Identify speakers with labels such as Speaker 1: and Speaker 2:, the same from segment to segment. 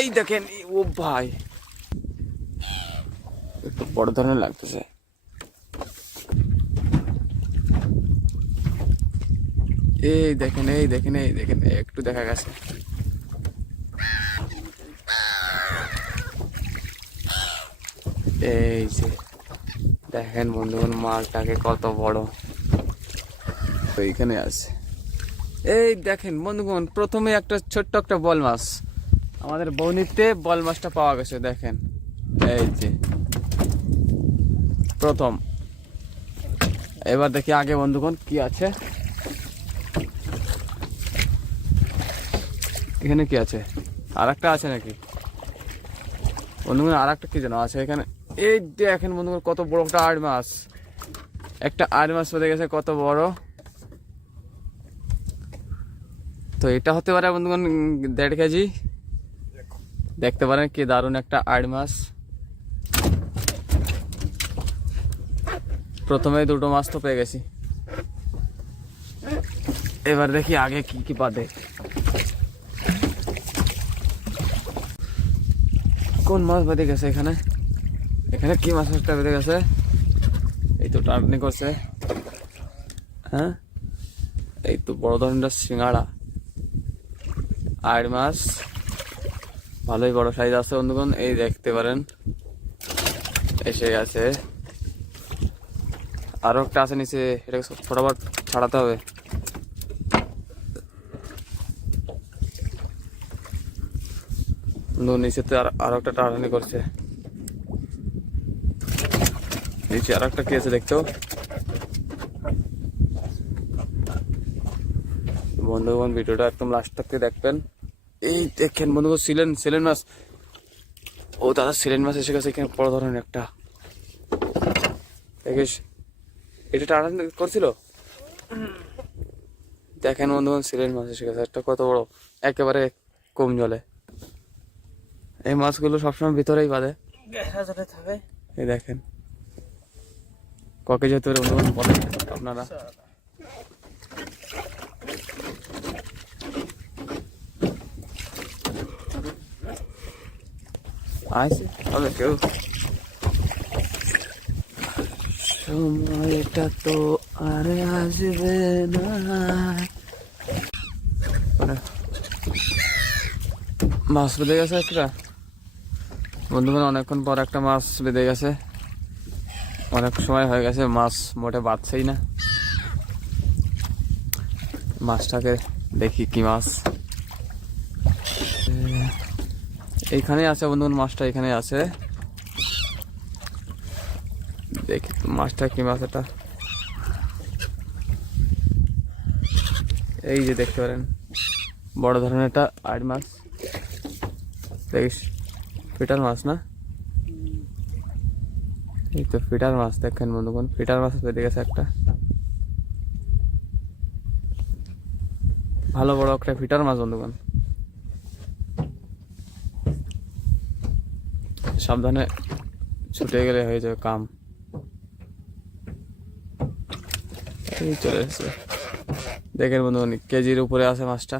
Speaker 1: এই দেখেন ও ভাই। একটু বড় ধরনের লাগতেছে। এই দেখেন এই দেখেন এই দেখেন, একটু দেখা গেছে। এই যে, দেখেন বন্ধুগণ মাছটাকে কত বড়। এইখানে আছে। এই দেখেন বন্ধুগণ, প্রথমে একটা ছোট্ট একটা বল মাছ। আমাদের বৌনিতে বল মাছটা পাওয়া গেছে, দেখেন। এই যে। প্রথম। এবার দেখি আগে বন্ধুগণ কি আছে। এখানে কি আছে? আর একটা আছে নাকি? বন্ধুগণ আর একটা কি যেন আছে এখানে? এই দেখেন বন্ধুগণ, কত বড় একটা আড় মাছ। একটা আড় মাছ পেতে গেছে, কত বড়। তো এটা হতে পারে বন্ধুগণ দেড় কেজি। দেখতে পারেন কি দারুণ একটা আড় মাছ। প্রথমে দুটো মাছ তো পেয়ে গেছি। এবার দেখি আগে কি কি পাতে কোন মাছ বেঁধে গেছে এখানে? এখানে কি মাছ একটা বেঁধে গেছে? এই তো টার্নি করছে। হ্যাঁ? এই তো বড় ধরনের সিঙ্গাড়া। আড় মাছ। ভালোই বড় সাইজ আছে বন্ধুগণ, এই দেখতে পারেন। এসে গেছে। আরও একটা আছে নিচে, এটাকে ফটাফট ছাড়াতে হবে। নিচে তো আর একটা টানানি করছে। নিচে আর একটা কি আছে দেখতো বন্ধুগণ, ভিডিওটা একদম লাস্ট থেকে দেখবেন। এই দেখেন বন্ধুগণ সিলেন সিলেন মাছ। ও দাদা, সিলেন মাছ এসে গেছে এখানে, বড় ধরনের একটা। দেখিস এটা টানানি করছিল দেখেন বন্ধুগণ সিলেন মাছ এসে গেছে, একটা কত বড়, একেবারে কম জলে। এই মাছগুলো সবসময় ভিতরেই বাঁধে। এই দেখেন। ককে যেতে পারে বন্ধুগণ বলেন আপনারা। আসে হবে কেউ সময়টা তো আর আসবে না। মানে মাছ বেঁধে গেছে একটা। বন্ধুগণ, অনেকক্ষণ পর একটা মাছ বেঁধে গেছে। অনেক সময় হয়ে গেছে, মাছ মোটে বাঁধছেই না। মাছটাকে দেখি কি মাছ। এইখানে আছে বন্ধুগণ, মাছটা এখানে আছে। দেখি মাছটা কি মাছ এটা। এই যে দেখতে পারেন, বড় ধরনের একটা আট মাছ। দেখিস, ফিটার মাছ না? এই তো ফিটার মাছ, দেখেন বন্ধুগণ, ফিটার মাছ পেতে গেছে একটা। ভালো বড় একটা ফিটার মাছ বন্ধুগণ। সাবধানে ছুটে গেলে হয়ে যাবে কাম। এই চলে এসেছে। দেখেন বন্ধুগণ কেজির উপরে আছে মাছটা।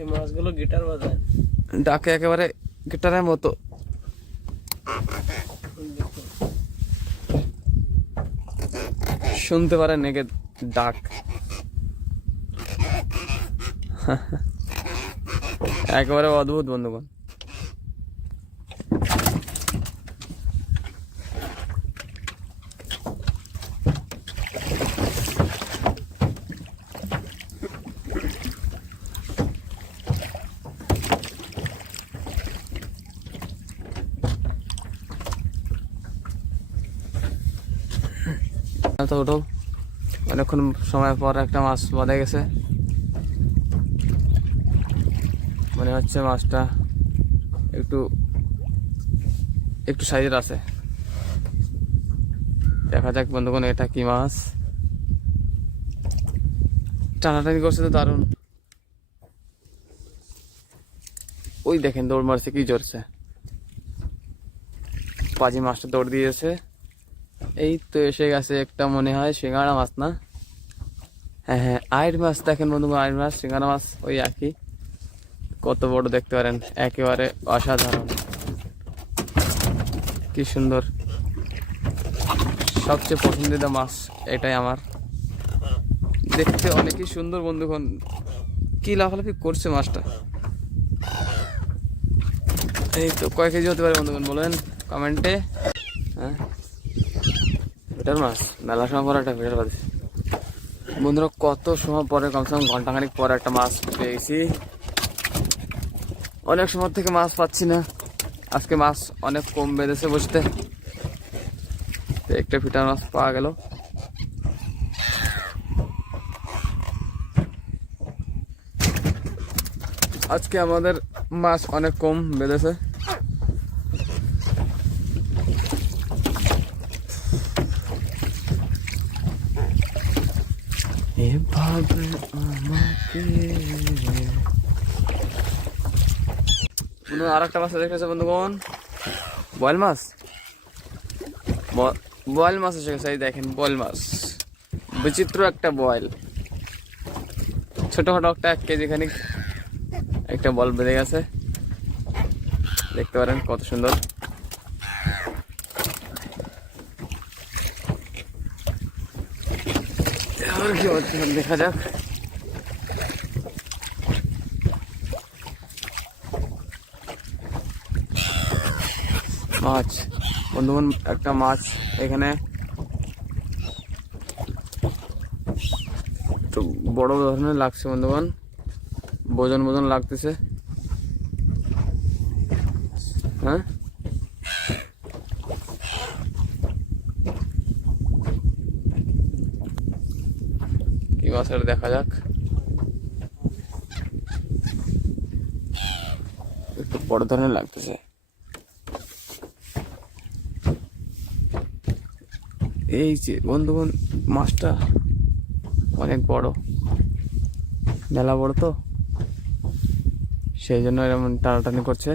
Speaker 2: এই মাছগুলো গিটার বাজায়।
Speaker 1: ডাকে একেবারে গিটারের মতো। শুনতে পারেন একে ডাক। একেবারে অদ্ভুত বন্ধুগণ। তো ওঠো অনেকক্ষণ সময় পর একটা মাছ বাঁধে গেছে। মনে হচ্ছে মাছটা একটু একটু সাইজের আছে। দেখা যাক বন্ধুগণ এটা কি মাছ। টানাটানি করছে তো দারুণ। ওই দেখেন দৌড় মারছে, কি জোরছে পাজি মাছটা দৌড় দিয়েছে। এই তো এসে গেছে একটা মনে হয় সিঙ্গাড়া মাছ, না? হ্যাঁ হ্যাঁ মাছ দেখেন বন্ধু আইর মাছ সিঙ্গাড়া মাছ ওই একই। কত বড় দেখতে পারেন, একেবারে অসাধারণ। কি সুন্দর। সবচেয়ে পছন্দিদা মাছ এটাই আমার। দেখতে অনেকই সুন্দর বন্ধুগণ। কি লাফালাফি করছে মাছটা? এই তো কয় কেজি হতে পারে বন্ধুগণ, বলেন কমেন্টে। এটার মাছ, মেলা সময় পরে একটা ভিডিও পাচ্ছি বন্ধুরা, কত সময় পরে কমসে কম ঘন্টাখানিক পরে একটা মাছ পেয়েছি। অনেক সময় থেকে মাছ পাচ্ছি না। আজকে মাছ অনেক কম বেঁধেছে বসতে। একটা ফিটার মাছ পাওয়া গেল। আজকে আমাদের মাছ অনেক কম বেঁধেছে। আর একটা মাছ দেখেছে বন্ধুগণ? বয়েল মাছ। বয়েল মাছ এসে গেছে এই দেখেন বয়েল মাছ। বিচিত্র একটা বয়েল ছোটখাটো একটা এক কেজি খানিক একটা বল বেঁধে গেছে। দেখতে পারেন কত সুন্দর। কি দেখা যাক। মাছ। বন্ধুগণ, একটা মাছ এখানে। তো বড় ধরনের লাগছে বন্ধুগণ। বোজন বোজন লাগতেছে। হ্যাঁ? কি মাছ দেখা যাক। একটু বড় ধরনের লাগতেছে। এই যে বন্ধুগণ, মাছটা অনেক বড়। মেলা বড় তো? সেই জন্য এরকম টানাটানি করছে।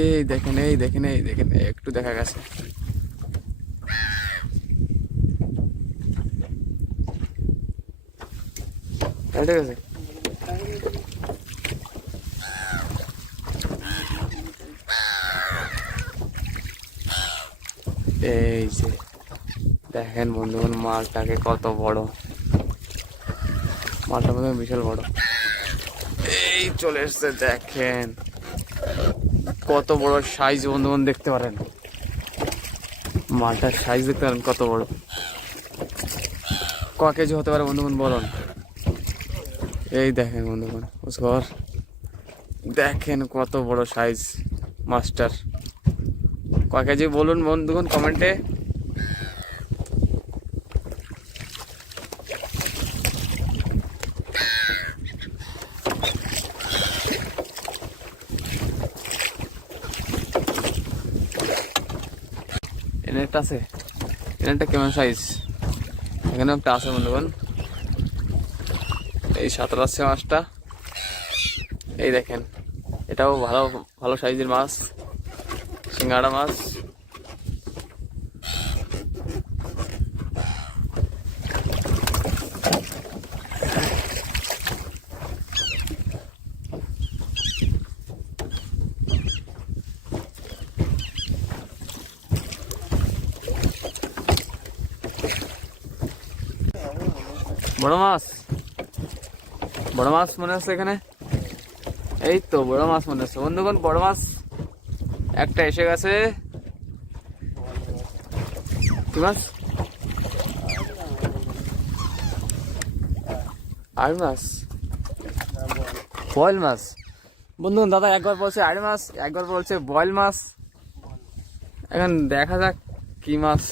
Speaker 1: এই দেখেন এই দেখেন এই দেখেন একটু দেখা গেছে। কেটে গেছে এই যে, দেখেন বন্ধুগণ, মালটাকে কত বড়। মালটা মধ্যে বিশাল বড়। এই চলে এসছে, দেখেন। কত বড় সাইজ বন্ধুগণ, দেখতে পারেন। মালটার সাইজ দেখতে পারেন, কত বড়। ক কেজি হতে পারে বন্ধুগণ, বলুন। এই দেখেন বন্ধুগণ দেখেন কত বড় সাইজ মাস্টার ক কেজি বলুন বন্ধুগণ কমেন্টে। আছে? কেমন সাইজ একটা আছে এই মাছটা। এই দেখেন, এটাও ভালো ভালো সাইজের মাছ। সিঙ্গাড়া মাছ। বড় মাছ? বড় মাছ মনে আছে এখানে? এই তো বড় মাছ মনে আছে। বন্ধুগণ, বড় মাছ একটা এসে গেছে। কি মাছ? আর মাছ। বয়েল মাছ। বন্ধুগণ দাদা, একবার বলছে আড় মাছ, একবার বলছে বয়েল মাছ। এখন দেখা যাক কি মাছ।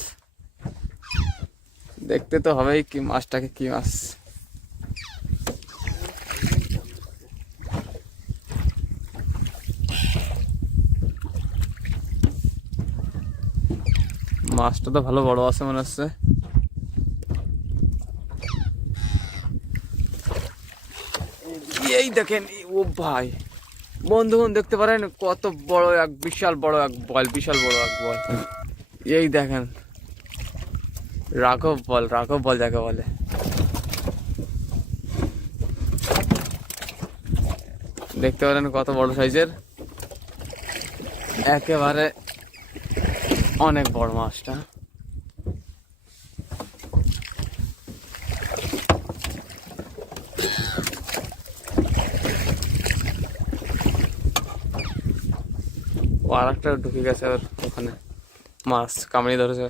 Speaker 1: দেখতে তো হবেই কি মাছটাকে কি মাছ। মাছটা তো ভালো বড় আছে মনে হচ্ছে। এই দেখেন, ও ভাই। বন্ধু বন্ধুগণ, দেখতে পারেন কত বড় এক বিশাল বড় এক বল, বিশাল বড় এক বল। এই দেখেন। রাঘব বল রাঘব বল যাকে বলে। দেখতে পারেন কত বড় সাইজের। একেবারে অনেক বড় মাছটা। আর একটা ঢুকে গেছে ওর ওখানে। মাছ কামড়ি ধরেছে।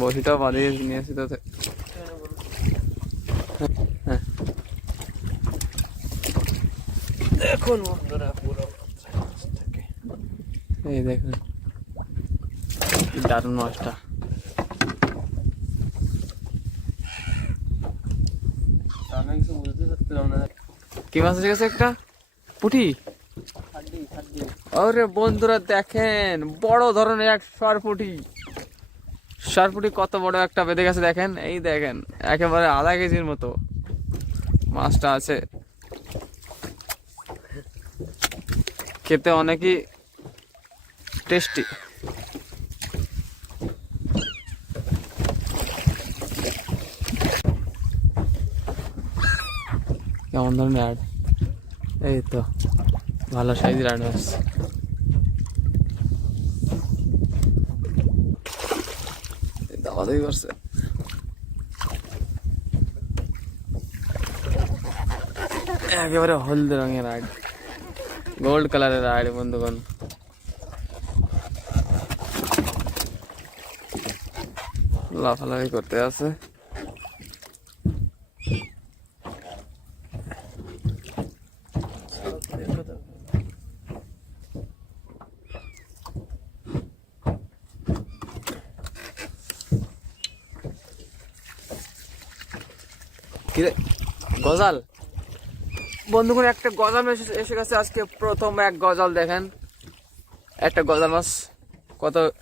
Speaker 1: বসিটাও বাঁধিয়ে নিয়ে আসি তো হ্যাঁ।
Speaker 2: দেখুন বন্ধুরা পুরো মাছটাকে।
Speaker 1: এই দেখুন কি দারুণ মাছটা। কি মাছ এসে গেছে একটা? পুঁটি? আরে বন্ধুরা দেখেন, বড় ধরনের এক সরপুটি সরপুটি কত বড় একটা বেঁধে গেছে দেখেন, এই দেখেন, একেবারে আধা কেজির মতো মাছটা আছে। খেতে অনেকই টেস্টি। কেমন ধরনের অ্যাড এই তো ভালো সাইজের অ্যাড মাছ দাওয়া দাবি করছে একেবারে হলদে রঙের আইড গোল্ড কালারের আইড বন্ধুগণ। লাফালাফি করতে আছে
Speaker 2: দেখো তো।
Speaker 1: কিরে গজাল। বন্ধুগণ একটা গজাল মাছ এসে- গেছে আজকে। প্রথম এক গজাল দেখেন। একটা গজাল মাছ। কত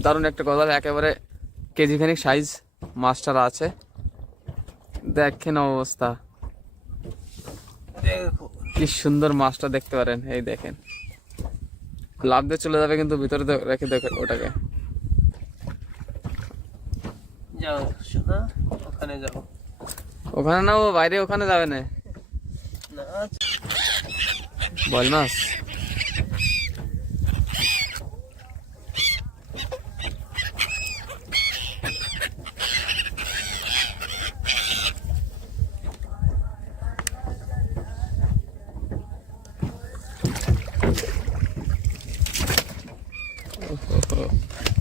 Speaker 1: দারুণ একটা গজাল। একেবারে কেজি খানিক সাইজ মাছটার আছে। দেখেন অবস্থা।
Speaker 2: দেখো।
Speaker 1: কি সুন্দর মাছটা দেখতে পারেন। এই দেখেন। লাভ দিয়ে চলে যাবে কিন্তু ভিতরে রেখে দেখে ওটাকে।
Speaker 2: যাও ওখানে যাও।
Speaker 1: ওখানে না ও বাইরে, ওখানে যাবে না। বল মাছ।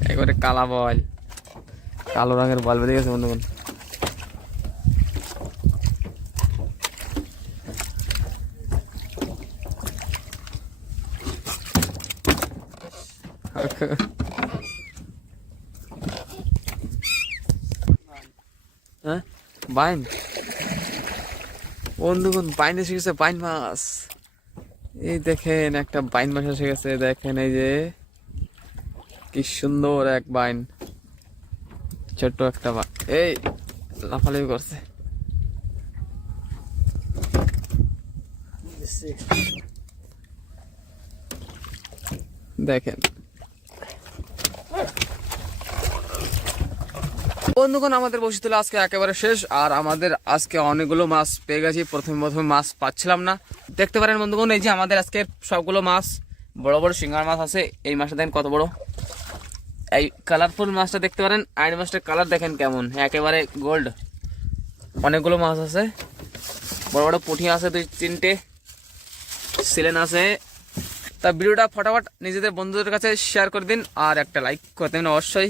Speaker 1: একবারে কালা বল। কালো রঙের বল বেঁধে গেছে বন্ধুগণ। হ্যাঁ? বাইন বন্ধুগণ বাইন এসে গেছে বাইন মাছ। এই দেখেন, একটা বাইন মাছ এসে গেছে, দেখেন এই যে। কি সুন্দর এক বাইন ছোট্ট একটা বা এই, লাফালাফি করছে। দেখেন। বন্ধুগণ, আমাদের বসে তোলা আজকে একেবারে শেষ, আর আমাদের আজকে অনেকগুলো মাছ পেয়ে গেছি। প্রথমে প্রথমে মাছ পাচ্ছিলাম না। দেখতে পারেন বন্ধুগণ, এই যে আমাদের আজকে সবগুলো মাছ, বড় বড় সিঙ্গার মাছ আছে, এই মাছটা দেখেন কত বড়। এই কালারফুল মাছটা দেখতে পারেন আইন মাছটার কালার দেখেন কেমন, একেবারে গোল্ড অনেকগুলো মাছ আছে, বড় বড় পুঁটি আছে দুই, তিনটে সিলেন আছে। তা ভিডিওটা ফটাফট নিজেদের বন্ধুদের কাছে শেয়ার করে দিন, আর একটা লাইক করে দিন অবশ্যই।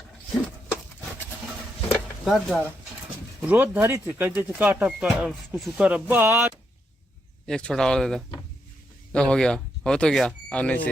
Speaker 2: रोज धरी थी कह दे कुछ कर
Speaker 1: एक छोटा और दे दो। हो गया। हो तो गया। अब नहीं